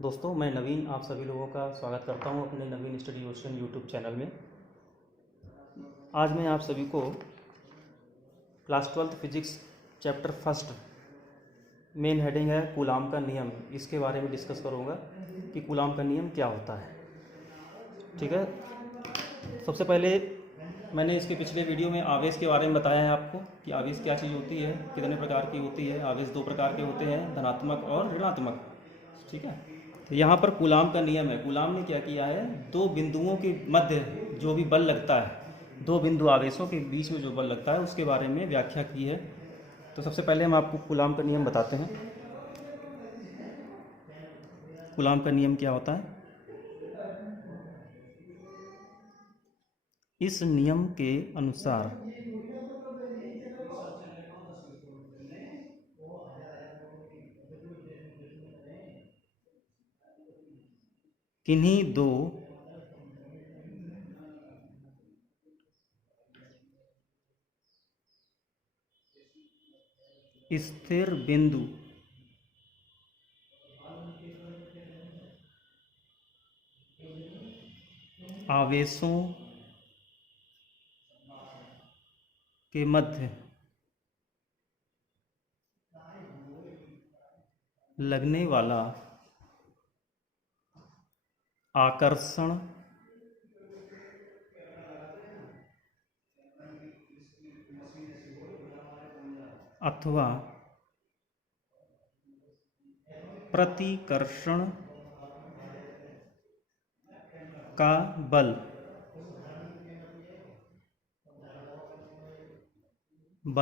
दोस्तों, मैं नवीन आप सभी लोगों का स्वागत करता हूं अपने नवीन स्टडी ओशन यूट्यूब चैनल में। आज मैं आप सभी को class 12th physics chapter first main heading है कूलाम का नियम, इसके बारे में डिस्कस करूंगा कि कूलाम का नियम क्या होता है। ठीक है, सबसे पहले मैंने इसके पिछले वीडियो में आवेश के बारे में बताया है आपको कि आवेश क्या चीज़ होती है, कितने प्रकार की होती है। आवेश दो प्रकार के होते हैं, धनात्मक और ऋणात्मक। ठीक है, तो यहाँ पर कूलाम का नियम है। कूलाम ने क्या किया है, दो बिंदुओं के मध्य जो भी बल लगता है, दो बिंदु आवेशों के बीच में जो बल लगता है उसके बारे में व्याख्या की है। तो सबसे पहले हम आपको कूलाम का नियम बताते हैं। कूलाम का नियम क्या होता है? इस नियम के अनुसार किन्हीं दो स्थिर बिंदु आवेशों के मध्य लगने वाला आकर्षण अथवा प्रतिकर्षण का बल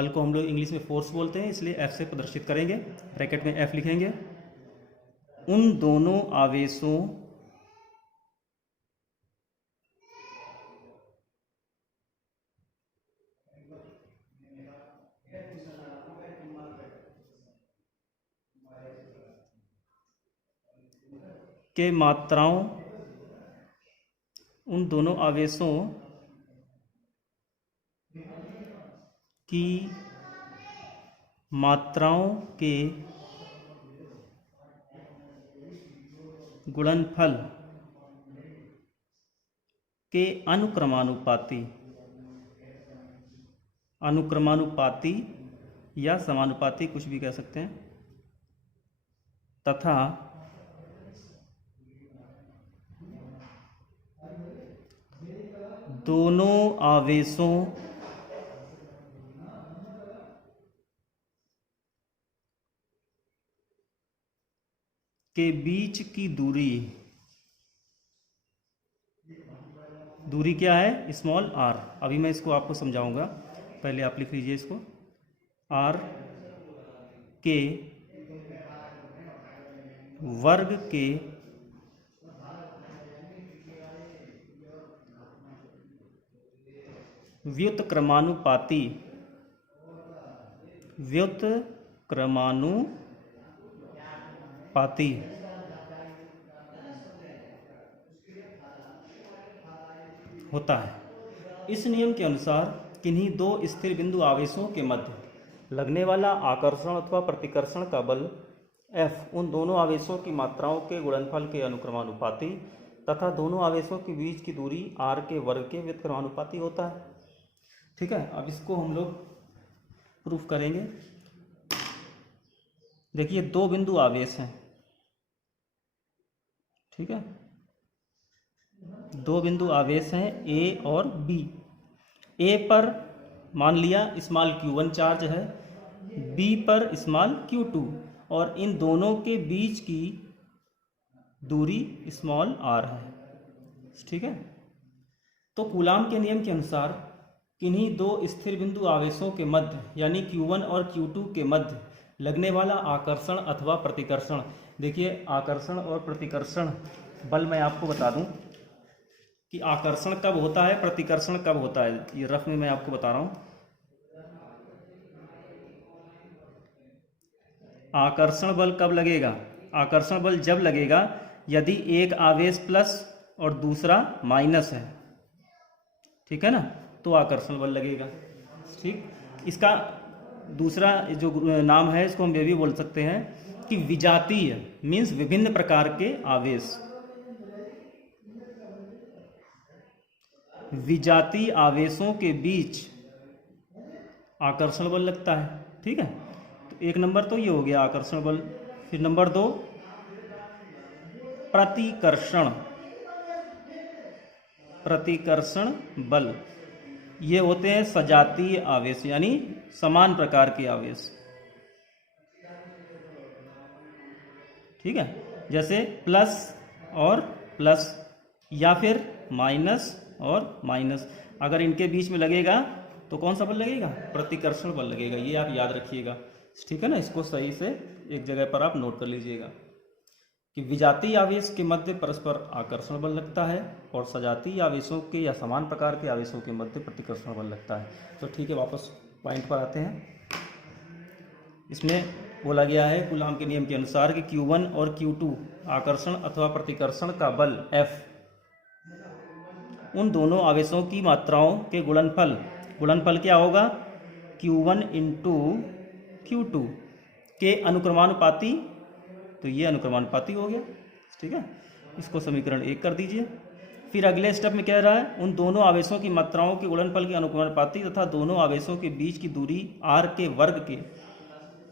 को हम लोग इंग्लिश में फोर्स बोलते हैं, इसलिए F से प्रदर्शित करेंगे, ब्रैकेट में F लिखेंगे। उन दोनों आवेशों के मात्राओं उन दोनों आवेशों की मात्राओं के गुणनफल के अनुक्रमानुपाती या समानुपाती, कुछ भी कह सकते हैं, तथा दोनों आवेशों के बीच की दूरी क्या है, स्मॉल आर। अभी मैं इसको आपको समझाऊंगा, पहले आप लिख लीजिए इसको। आर के वर्ग के व्युत्क्रमानुपाती होता है। इस नियम के अनुसार किन्हीं दो स्थिर बिंदु आवेशों के मध्य लगने वाला आकर्षण अथवा प्रतिकर्षण का बल F उन दोनों आवेशों की मात्राओं के गुणनफल के अनुक्रमानुपाती तथा दोनों आवेशों के बीच की दूरी r के वर्ग के व्युत्क्रमानुपाती होता है। ठीक है, अब इसको हम लोग प्रूफ करेंगे। देखिए, दो बिंदु आवेश हैं। ठीक है, दो बिंदु आवेश हैं A और B। A पर मान लिया स्मॉल q1 चार्ज है, B पर स्मॉल q2, और इन दोनों के बीच की दूरी स्मॉल r है। ठीक है, तो कूलाम के नियम के अनुसार किन्हीं दो स्थिर बिंदु आवेशों के मध्य यानी q1 और q2 के मध्य लगने वाला आकर्षण अथवा प्रतिकर्षण। देखिए, आकर्षण और प्रतिकर्षण बल मैं आपको बता दूं कि आकर्षण कब होता है, प्रतिकर्षण कब होता है। ये रफ में मैं आपको बता रहा हूं। आकर्षण बल कब लगेगा? आकर्षण बल जब लगेगा यदि एक आवेश प्लस और दूसरा माइनस है। ठीक है ना, तो आकर्षण बल लगेगा। ठीक, इसका दूसरा जो नाम है इसको हम ये भी बोल सकते हैं कि विजातीय, मीन्स विभिन्न प्रकार के आवेश। विजातीय आवेशों के बीच आकर्षण बल लगता है। ठीक है, तो एक नंबर तो ये हो गया आकर्षण बल। फिर नंबर 2 प्रतिकर्षण। प्रतिकर्षण बल, ये होते हैं सजातीय आवेश, यानी समान प्रकार के आवेश। ठीक है, जैसे प्लस और प्लस या फिर माइनस और माइनस, अगर इनके बीच में लगेगा तो कौन सा बल लगेगा? प्रतिकर्षण बल लगेगा। ये आप याद रखिएगा, ठीक है ना। इसको सही से एक जगह पर आप नोट कर लीजिएगा कि विजातीय आवेश के मध्य परस्पर आकर्षण बल लगता है और सजातीय आवेशों के या समान प्रकार के आवेशों के मध्य प्रतिकर्षण बल लगता है। तो ठीक है, वापस पॉइंट पर आते हैं। इसमें बोला गया है कूलाम के नियम के अनुसार कि Q1 और Q2 आकर्षण अथवा प्रतिकर्षण का बल F उन दोनों आवेशों की मात्राओं के गुणनफल क्या होगा? Q1 इंटू Q2 के अनुक्रमानुपाती, तो ये अनुक्रमानुपाती हो गया। ठीक है, इसको समीकरण 1 कर दीजिए। फिर अगले स्टेप में कह रहा है उन दोनों आवेशों की मात्राओं के गुणनफल के अनुक्रमानुपाती तथा दोनों आवेशों के बीच की दूरी r के वर्ग के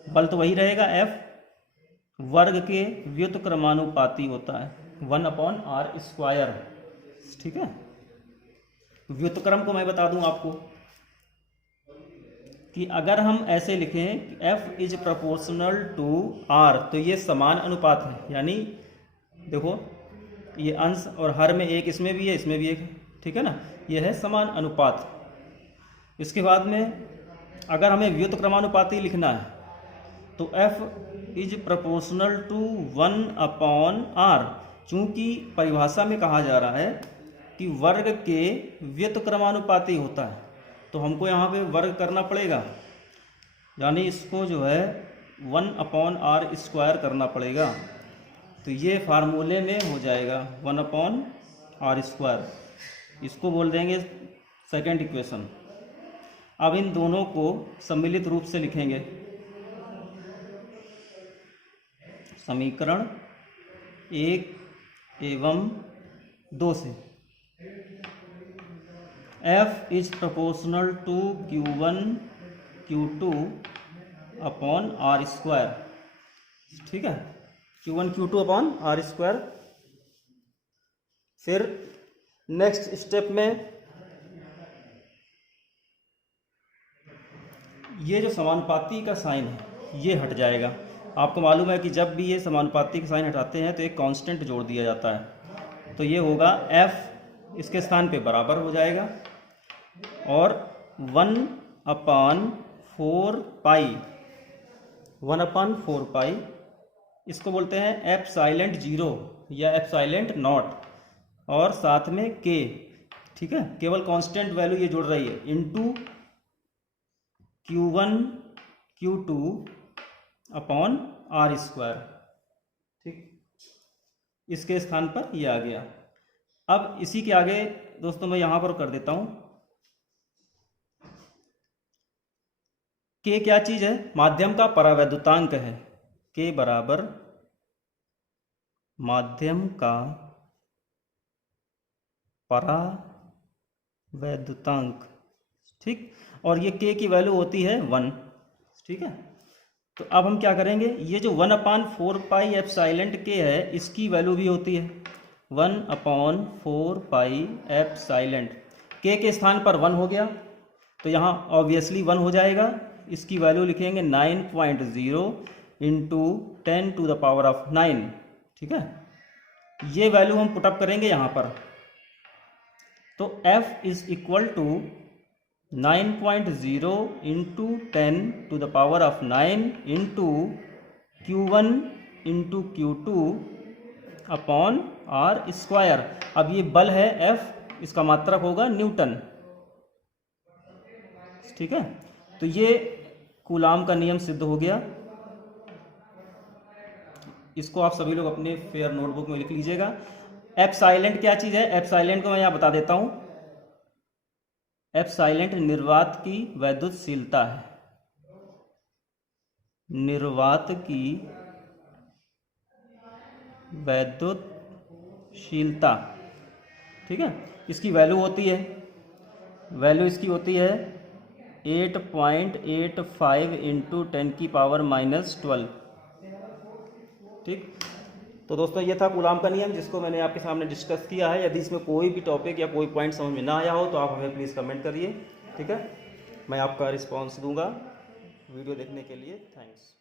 बल तो वही रहेगा F वर्ग के व्युत्क्रमानुपाती होता है 1/r²। ठीक है, व्युत्क्रम को मैं बता दूं आपको कि अगर हम ऐसे लिखें F is proportional to R, तो ये समान अनुपात है, यानी देखो ये अंश और हर में एक, इसमें भी है इसमें भी एक है। ठीक है ना, ये है समान अनुपात। इसके बाद में अगर हमें व्युत्क्रमानुपाती लिखना है तो F is proportional to 1/r, चूंकि परिभाषा में कहा जा रहा है कि वर्ग के व्युत्क्रमानुपाती होता है, तो हमको यहाँ पे वर्ग करना पड़ेगा, यानी इसको जो है 1/r² करना पड़ेगा। तो ये फार्मूले में हो जाएगा 1/r²। इसको बोल देंगे सेकंड इक्वेशन। अब इन दोनों को सम्मिलित रूप से लिखेंगे। समीकरण 1 एवं 2 से F is proportional to Q1 Q2 upon r²। ठीक है, Q1 Q2 अपॉन r²। फिर नेक्स्ट स्टेप में ये जो समानुपाती का साइन है ये हट जाएगा। आपको मालूम है कि जब भी ये समानुपाती का साइन हटाते हैं तो एक कांस्टेंट जोड़ दिया जाता है, तो ये होगा F, इसके स्थान पे बराबर हो जाएगा और 1/4 इसको बोलते हैं एप्सिलॉन 0 या एप्सिलॉन नॉट और साथ में K। ठीक है, केवल कांस्टेंट वैल्यू ये जुड़ रही है into Q1 Q2 upon r²। ठीक, इसके स्थान पर ये आ गया। अब इसी के आगे दोस्तों मैं यहां पर कर देता हूं, K क्या चीज है? माध्यम का परावैद्युतांक है। K बराबर माध्यम का परावैद्युतांक। ठीक, और ये K की वैल्यू होती है 1। ठीक है, तो अब हम क्या करेंगे, ये जो 1/4 एप्सिलॉन K है इसकी वैल्यू भी होती है 1/4 एप्सिलॉन K के स्थान पर 1 हो गया, तो यहाँ ऑब्वियसली 1 हो जाएगा। इसकी वैल्यू लिखेंगे 9.0 इंटू 10⁹9। ठीक है, ये वैल्यू हम पुटअप करेंगे यहाँ पर, तो F is equal to 9.0 into 10⁹9 into Q1 into Q2 upon r²। अब ये बल है F, इसका मात्रक होगा न्यूटन। ठीक है, तो ये कूलाम का नियम सिद्ध हो गया। इसको आप सभी लोग अपने फेयर नोटबुक में लिख लीजिएगा। एप्सिलॉन क्या चीज़ है? एप्सिलॉन को मैं यहाँ बता देता हूँ। एप्सिलॉन निर्वात की वैद्युतशीलता है। निर्वात की वैद्युतशीलता, ठीक है, इसकी वैल्यू होती है, वैल्यू इसकी होती है 8.85 इंटू 10⁻⁻12। ठीक, तो दोस्तों ये था कूलाम का नियम जिसको मैंने आपके सामने डिस्कस किया है। यदि इसमें कोई भी टॉपिक या कोई पॉइंट समझ में ना आया हो तो आप हमें प्लीज़ कमेंट करिए, ठीक है, मैं आपका रिस्पॉन्स दूंगा। वीडियो देखने के लिए थैंक्स।